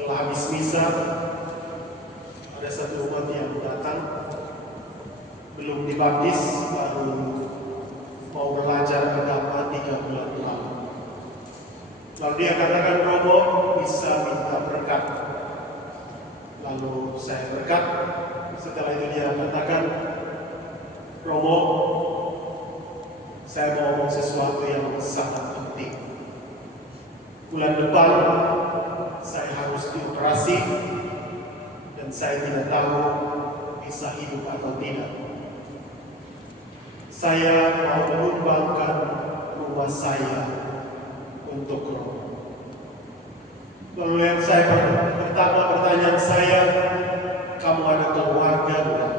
Setelah habis misa, ada satu umat yang datang, belum dibaptis, baru mau belajar agama 3 bulan lalu. Lalu dia katakan, Romo bisa minta berkat. Lalu saya berkat. Setelah itu dia katakan, Romo, saya mau ngomong sesuatu yang sangat penting. Bulan depan saya harus dioperasi dan saya tidak tahu bisa hidup atau tidak. Saya mau menyumbangkan rumah saya untuk Romo. Lalu yang saya pertanyaan saya, kamu ada keluarga bukan?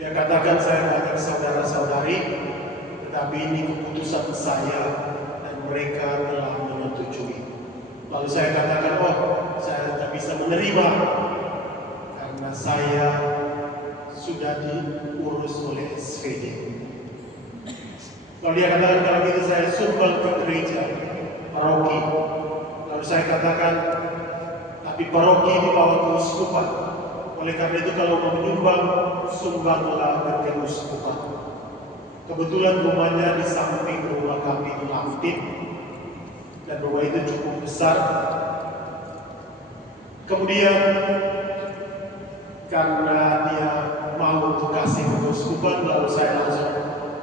Dia katakan, saya banyak saudara-saudari, tetapi ini keputusan saya dan mereka telah menyetujui. Lalu saya katakan, oh, saya tidak bisa menerima karena saya sudah diurus oleh SVD. Lalu dia katakan, kalau gitu saya sumbang ke gereja, paroki. Lalu saya katakan, tapi paroki di bawah keuskupan. Oleh karena itu kalau mau menyumbang, sumbanglah ke keuskupan. Kebetulan rumahnya di samping rumah kami di Laftin, dan rumah itu cukup besar. Kemudian karena dia mau untuk kasih ke keuskupan, lalu saya langsung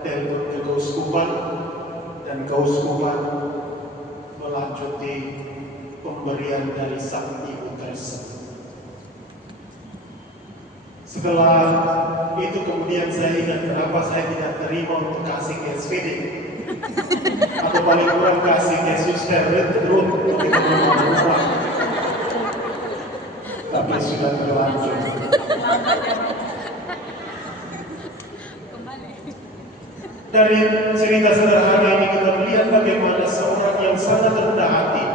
telepon ke keuskupan, dan keuskupan melanjuti pemberian dari sang ibu tersebut. Setelah itu kemudian saya ingat kenapa saya tidak terima untuk kasih ke SVD, atau paling kurang kasih ke suster Ruth untuk rumah. Tapi sudah terlanjur. Dari cerita sederhana ini kita melihat bagaimana seorang yang sangat rendah hati,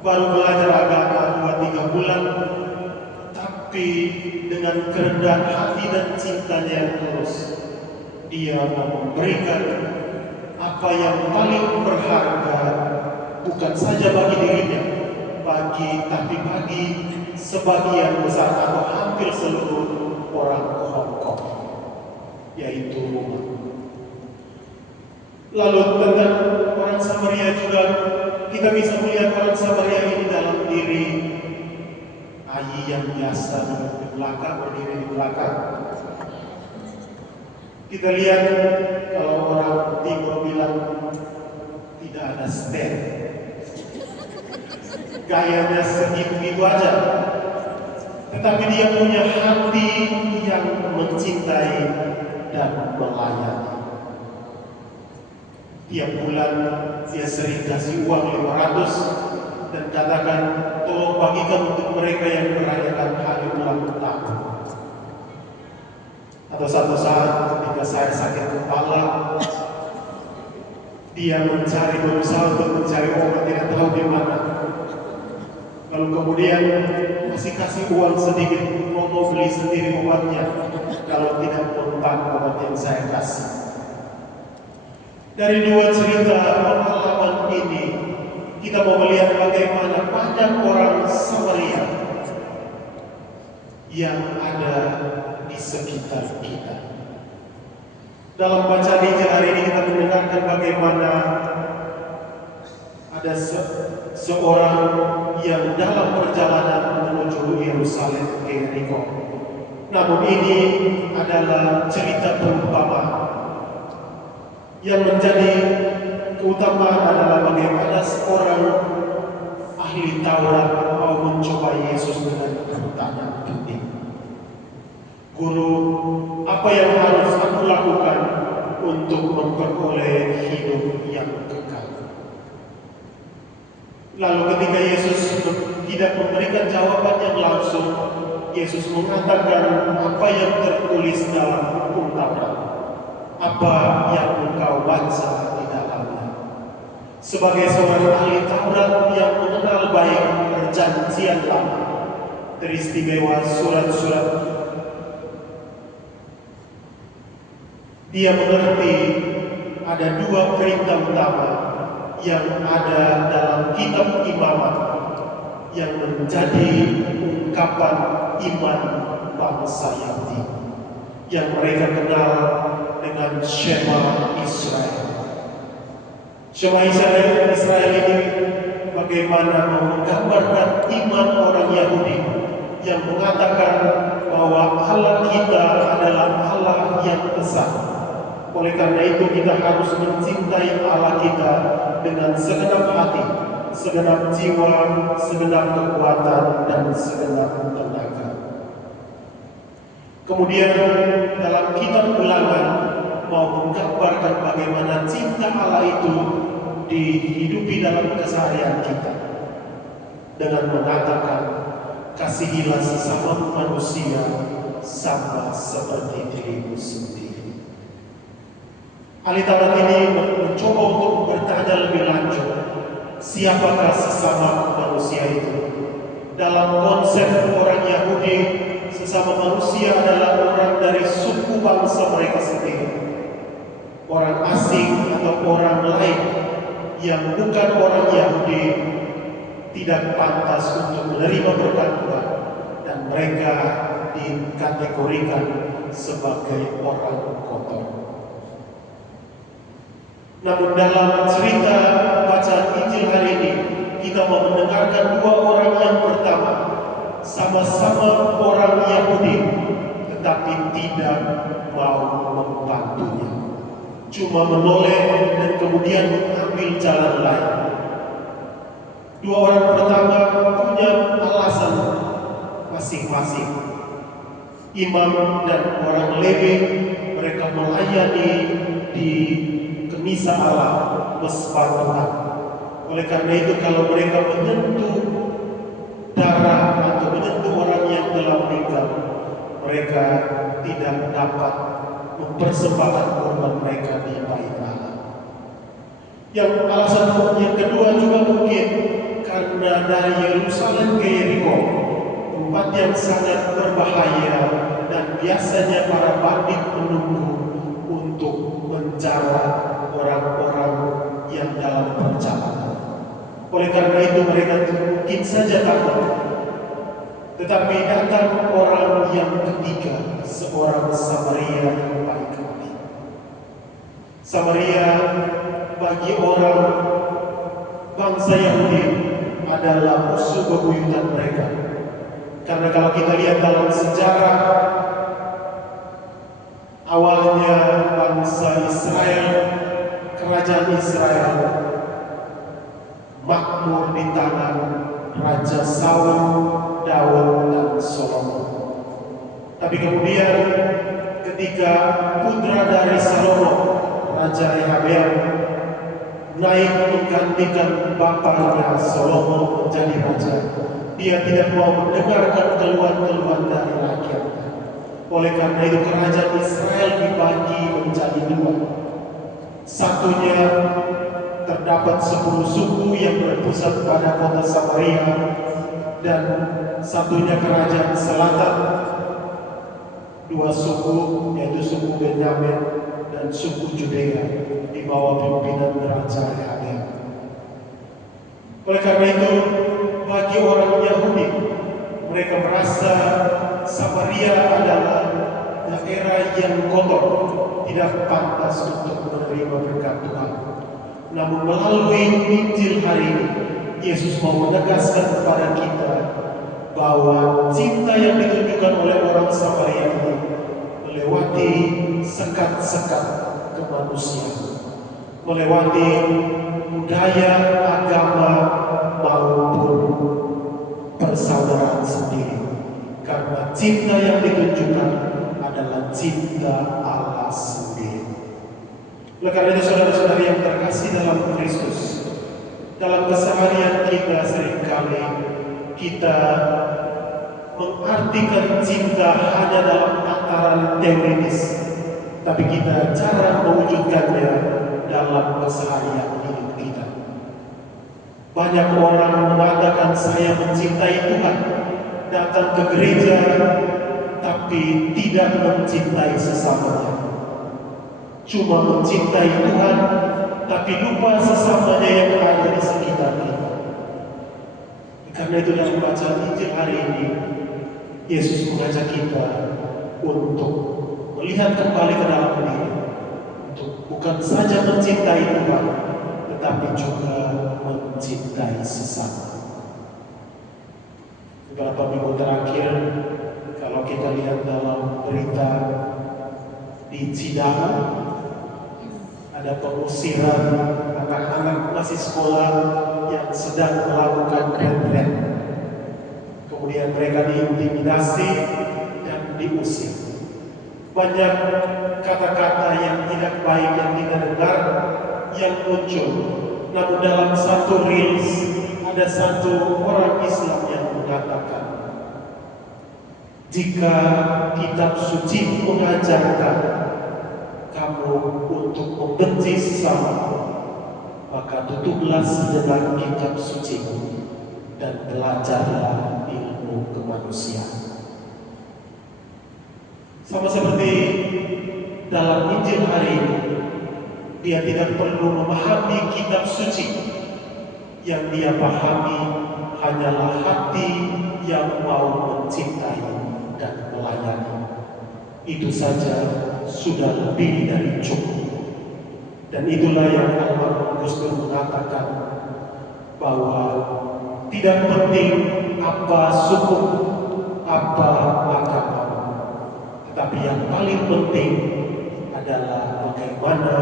baru belajar agama 2-3 bulan, tapi dengan kerendahan hati dan cintanya yang tulus, dia mau memberikan apa yang paling berharga, bukan saja bagi dirinya, tapi bagi sebagian besar atau hampir seluruh orang Hong Kong, yaitu rumah. Lalu tentang orang Samaria juga, kita bisa melihat orang Samaria ini dalam diri Ayi yang biasa di belakang, berdiri di belakang. Kita lihat kalau orang Timur bilang tidak ada stand, gayanya segitu-gitu aja. Tetapi dia punya hati yang mencintai dan melayani. Tiap bulan dia sering kasih uang 500 dan katakan, tolong bagikan untuk mereka yang merayakan hari ulang tahun. Atau satu saat ketika saya sakit kepala, dia berusaha untuk mencari obat, tidak tahu di mana. Lalu kemudian masih kasih uang sedikit, mau beli sendiri obatnya kalau tidak mempan obat yang saya kasih. Dari 2 cerita pengalaman ini, kita mau melihat bagaimana banyak orang Samaria yang ada di sekitar kita. Dalam bacaan Injil hari ini kita mendengarkan bagaimana ada seorang yang dalam perjalanan menuju Yerusalem ke Yeriko. Namun ini adalah cerita perumpamaan. Yang menjadi keutamaan adalah bagaimana seorang ahli Taurat mau mencoba Yesus dengan pertanyaan penting. Guru, apa yang harus aku lakukan untuk memperoleh hidup yang kekal? Lalu ketika Yesus tidak memberikan jawaban yang langsung, Yesus mengatakan apa yang tertulis dalam hukum Taurat. Apa yang engkau baca di dalamnya? Sebagai seorang ahli Taurat yang mengenal baik perjanjian lama, teristimewa surat-surat, dia mengerti ada 2 perintah utama yang ada dalam kitab Imamat yang menjadi ungkapan iman bangsa Yahudi yang mereka kenal dengan Shema Israel. Shema Israel ini bagaimana menggambarkan iman orang Yahudi yang mengatakan bahwa Allah kita adalah Allah yang besar. Oleh karena itu kita harus mencintai Allah kita dengan segenap hati, segenap jiwa, segenap kekuatan, dan segenap tenaga. Kemudian dalam kitab Ulangan mau menggambarkan bagaimana cinta Allah itu dihidupi dalam keseharian kita dengan mengatakan, kasihilah sesama manusia sama seperti dirimu sendiri. Ahli Taurat ini mencoba untuk bertanya lebih lanjut, siapakah sesama manusia itu? Dalam konsep orang Yahudi, sesama manusia adalah orang dari suku bangsa mereka sendiri, orang asing atau orang lain yang bukan orang Yahudi tidak pantas untuk menerima berkat Tuhan, dan mereka dikategorikan sebagai orang kotor. Namun dalam cerita bacaan Injil hari ini, kita mau mendengarkan dua orang yang pertama, sama-sama orang Yahudi, tetapi tidak mau membantunya, cuma menoleh dan kemudian mengambil jalan lain. Dua orang pertama punya alasan masing-masing. Imam dan orang Lewi, mereka melayani di Kenisa Allah Mesbah Tuhan. Oleh karena itu kalau mereka menyentuh darah atau menyentuh orang yang telah meninggal, mereka tidak dapat mempersembahkan korban mereka di bait Allah. Yang alasan yang kedua juga mungkin karena dari Yerusalem ke Yeriko, tempat yang sangat berbahaya dan biasanya para bandit menunggu untuk menjara orang-orang yang dalam perjalanan. Oleh karena itu mereka mungkin saja takut. Tetapi datang orang yang ketiga, seorang Samaria yang baik hati. Samaria bagi orang bangsa Yahudi adalah musuh bebuyutan mereka. Karena kalau kita lihat dalam sejarah, awalnya bangsa Israel, kerajaan Israel makmur di tangan Raja Saul, Daud, dan Salomo. Tapi kemudian ketika putra dari Salomo, Raja Rehabeam, naik menggantikan bapaknya Salomo menjadi raja, dia tidak mau mendengarkan keluhan-keluhan dari rakyatnya. Oleh karena itu kerajaan Israel dibagi menjadi dua. Satunya terdapat 10 suku yang berpusat pada kota Samaria, dan satunya kerajaan selatan, 2 suku, yaitu suku Benyamin dan suku Judea di bawah pimpinan Raja Rehabeam. Oleh karena itu bagi orang Yahudi, mereka merasa Samaria adalah daerah yang kotor, tidak pantas untuk menerima berkat Tuhan. Namun melalui Injil hari ini, Yesus mau menegaskan kepada kita bahwa cinta yang ditunjukkan oleh orang Samaria ini melewati sekat-sekat kemanusiaan, melewati budaya, agama, maupun persaudaraan sendiri. Karena cinta yang ditunjukkan adalah cinta Allah sendiri. Oleh karena itu saudara-saudari yang terkasih dalam Kristus, dalam keseharian kita seringkali kita mengartikan cinta hanya dalam tataran teoritis, tapi kita jarang mewujudkannya dalam keseharian hidup kita. Banyak orang mengatakan saya mencintai Tuhan, datang ke gereja, tapi tidak mencintai sesamanya. Cuma mencintai Tuhan, tapi lupa sesamanya yang ada di sekitar kita. Karena itu dalam bacaan Injil hari ini, Yesus mengajak kita untuk melihat kembali ke dalam diri, untuk bukan saja mencintai Tuhan, tetapi juga mencintai sesama. Beberapa minggu terakhir, kalau kita lihat dalam berita di Cidahu, ada pengusiran anak-anak masih sekolah yang sedang melakukan retret. Kemudian mereka diintimidasi dan diusir. Banyak kata-kata yang tidak baik yang kita dengar yang muncul. Namun dalam satu reels ada satu orang Islam yang mengatakan, jika kitab suci mengajarkan kamu untuk membenci sesama, maka tutuplah sejenak kitab suci dan belajarlah ilmu kemanusiaan. Sama seperti dalam Injil hari ini, dia tidak perlu memahami kitab suci. Yang dia pahami hanyalah hati yang mau mencintai dan melayani. Itu saja sudah lebih dari cukup. Dan itulah yang almarhum Gus Dur mengatakan, bahwa tidak penting apa suku, apa agama, tetapi yang paling penting adalah bagaimana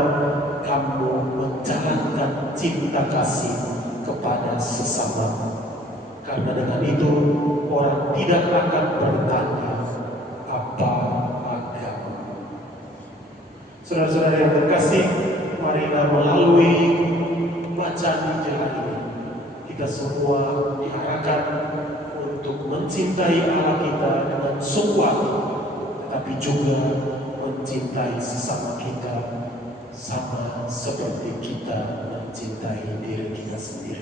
kamu menjalankan cinta kasih kepada sesama. Karena dengan itu orang tidak akan bertanya apa agama. Saudara-saudara yang terkasih, marilah melalui bacaan Injil hari ini, kita semua diarahkan untuk mencintai Allah kita dengan sungguh hati, tetapi juga mencintai sesama kita sama seperti kita mencintai diri kita sendiri.